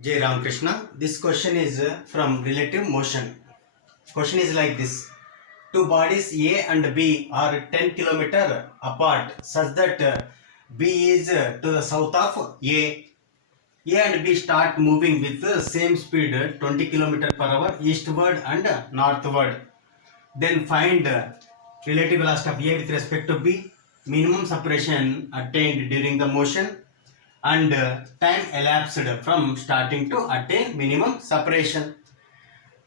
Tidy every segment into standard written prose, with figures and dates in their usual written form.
Jai Ramakrishna. This question is from relative motion. Question is like this. Two bodies A and B are 10 km apart such that B is to the south of A. A and B start moving with the same speed 20 km per hour eastward and northward. Then find relative velocity of A with respect to B, minimum separation attained during the motion, and time elapsed from starting to attain minimum separation.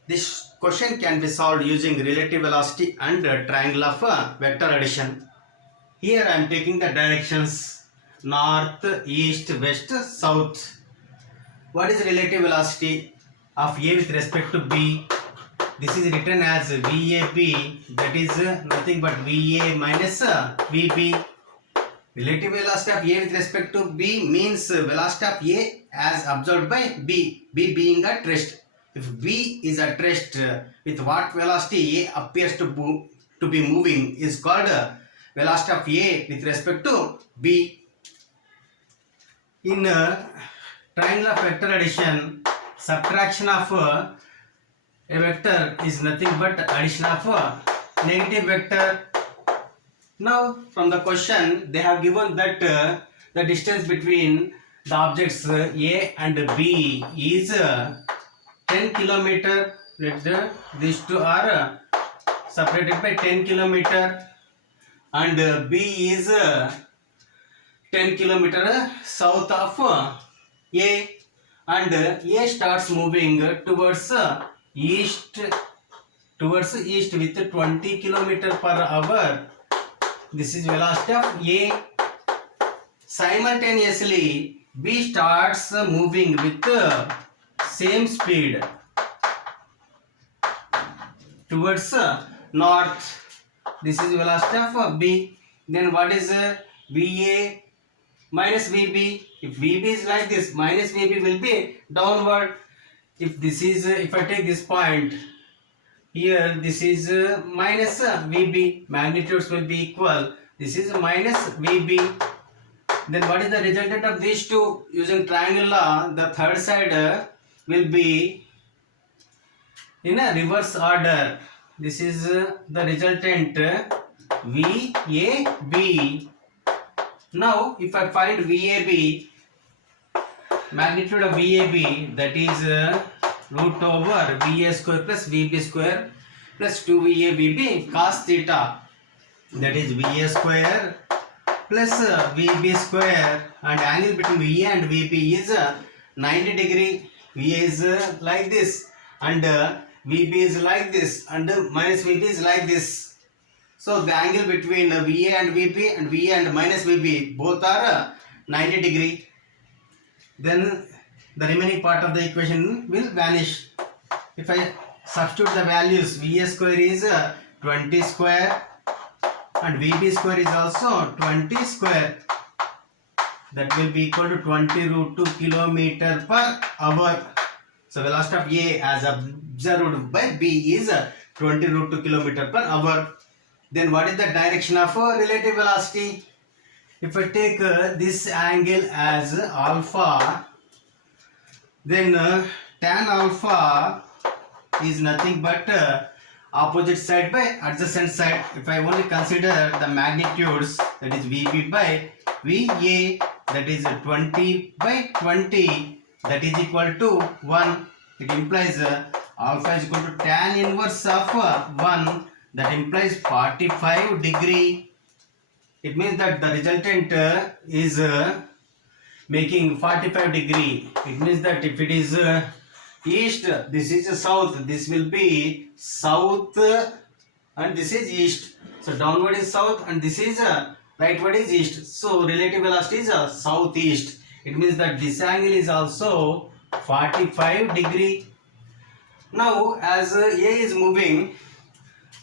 This question can be solved using relative velocity and triangle of vector addition. Here I am taking the directions north, east, west, south. What is relative velocity of A with respect to B? This is written as VAB, that is nothing but VA minus VB. Relative velocity of A with respect to B means velocity of A as observed by B, B being at rest. If B is at rest, with what velocity A appears to be moving is called velocity of A with respect to B. In triangle of vector addition, subtraction of a vector is nothing but addition of a negative vector. Now from the question they have given that the distance between the objects A and B is 10 km. These two are separated by 10 km and B is 10 km south of A, and A starts moving towards east with 20 km per hour. This is velocity of A. Simultaneously, B starts moving with the same speed towards north. This is velocity of B. Then what is VA minus VB? If VB is like this, minus VB will be downward. If this is, if I take this point here, this is minus VB, magnitudes will be equal. This is minus VB. Then what is the resultant of these two? Using triangle law, the third side will be in a reverse order. This is the resultant VAB. Now if I find VAB, magnitude of VAB, that is root over VA square plus VB square plus 2VA VB cos theta, that is VA square plus VB square, and angle between VA and VB is 90 degree. VA is like this and VB is like this and minus VB is like this. So the angle between VA and VB and VA and minus VB both are 90 degree. Then the remaining part of the equation will vanish. If I substitute the values, VA square is 20 square and VB square is also 20 square. That will be equal to 20 root 2 km per hour. So velocity of A as observed by B is 20 root 2 km per hour. Then what is the direction of relative velocity? If I take this angle as alpha, then tan alpha is nothing but opposite side by adjacent side. If I only consider the magnitudes, that is VB by VA, that is 20 by 20, that is equal to 1. It implies alpha is equal to tan inverse of 1, that implies 45 degree. It means that the resultant is making 45 degree. It means that if it is east, this is south, this will be south and this is east. So downward is south and this is rightward is east. So relative velocity is southeast. It means that this angle is also 45 degree. Now as A is moving,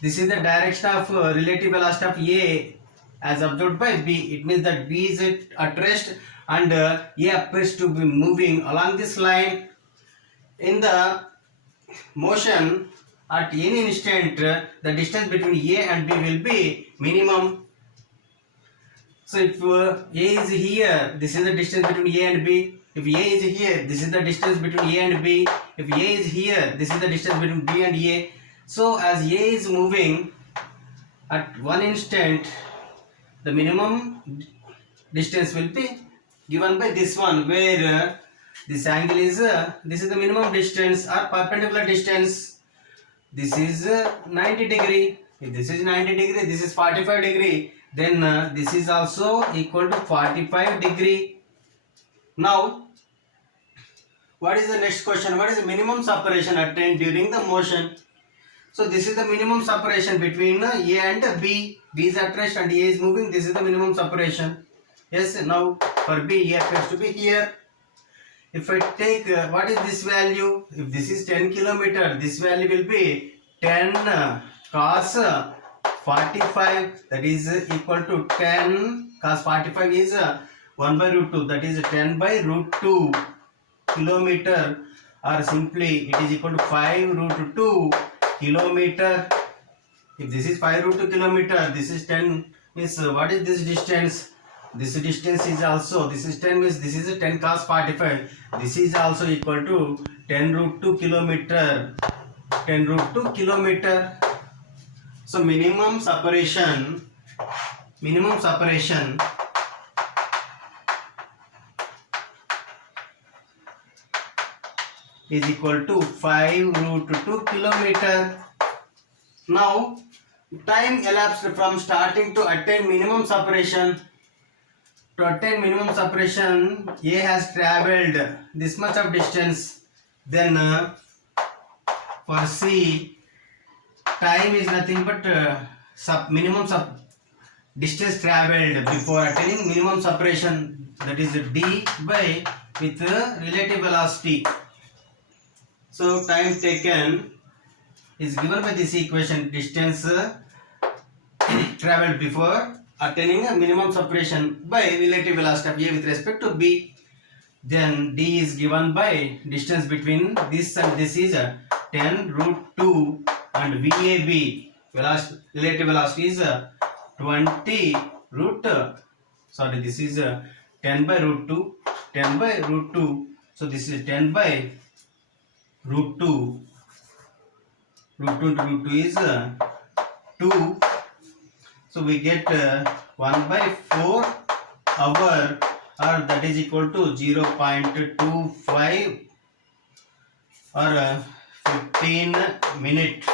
this is the direction of relative velocity of A as observed by B. It means that B is at rest and A appears to be moving along this line. In the motion, at any instant, the distance between A and B will be minimum. So if A is here, this is the distance between A and B. If A is here, this is the distance between A and B. If A is here, this is the distance between B and A. So as A is moving at one instant, the minimum distance will be given by this one, where this angle is this is the minimum distance or perpendicular distance. This is 90 degree. If this is 90 degree, this is 45 degree, then this is also equal to 45 degree. Now what is the next question? What is the minimum separation attained during the motion? So this is the minimum separation between A and B. B is at rest and A is moving. This is the minimum separation. Yes, now for B, A appears to be here. If I take, what is this value? If this is 10 kilometer, this value will be 10 cos 45, that is equal to 10 cos 45 is 1 by root 2, that is 10 by root 2 kilometer, or simply it is equal to 5 root 2 kilometer. If this is 5 root 2 kilometer, this is 10, means what is this distance? This distance is also, this is 10, means this is 10 cos 45. This is also equal to 10 root 2 kilometer. 10 root 2 kilometer. So minimum separation is equal to 5 root 2 kilometer. Now time elapsed from starting to attain minimum separation. To attain minimum separation, A has travelled this much of distance. Then for C, time is nothing but minimum distance travelled before attaining minimum separation, that is D by with relative velocity. So time taken is given by this equation, distance travelled before attaining a minimum separation by relative velocity of A with respect to B. Then D is given by distance between this and this is 10 root 2, and VAB velocity, relative velocity is 20 root, this is 10 by root 2, 10 by root 2. So this is 10 by root 2. Root 2 into root 2 is 2. So we get 1 by 4 hour, or that is equal to 0.25 or 15 minute.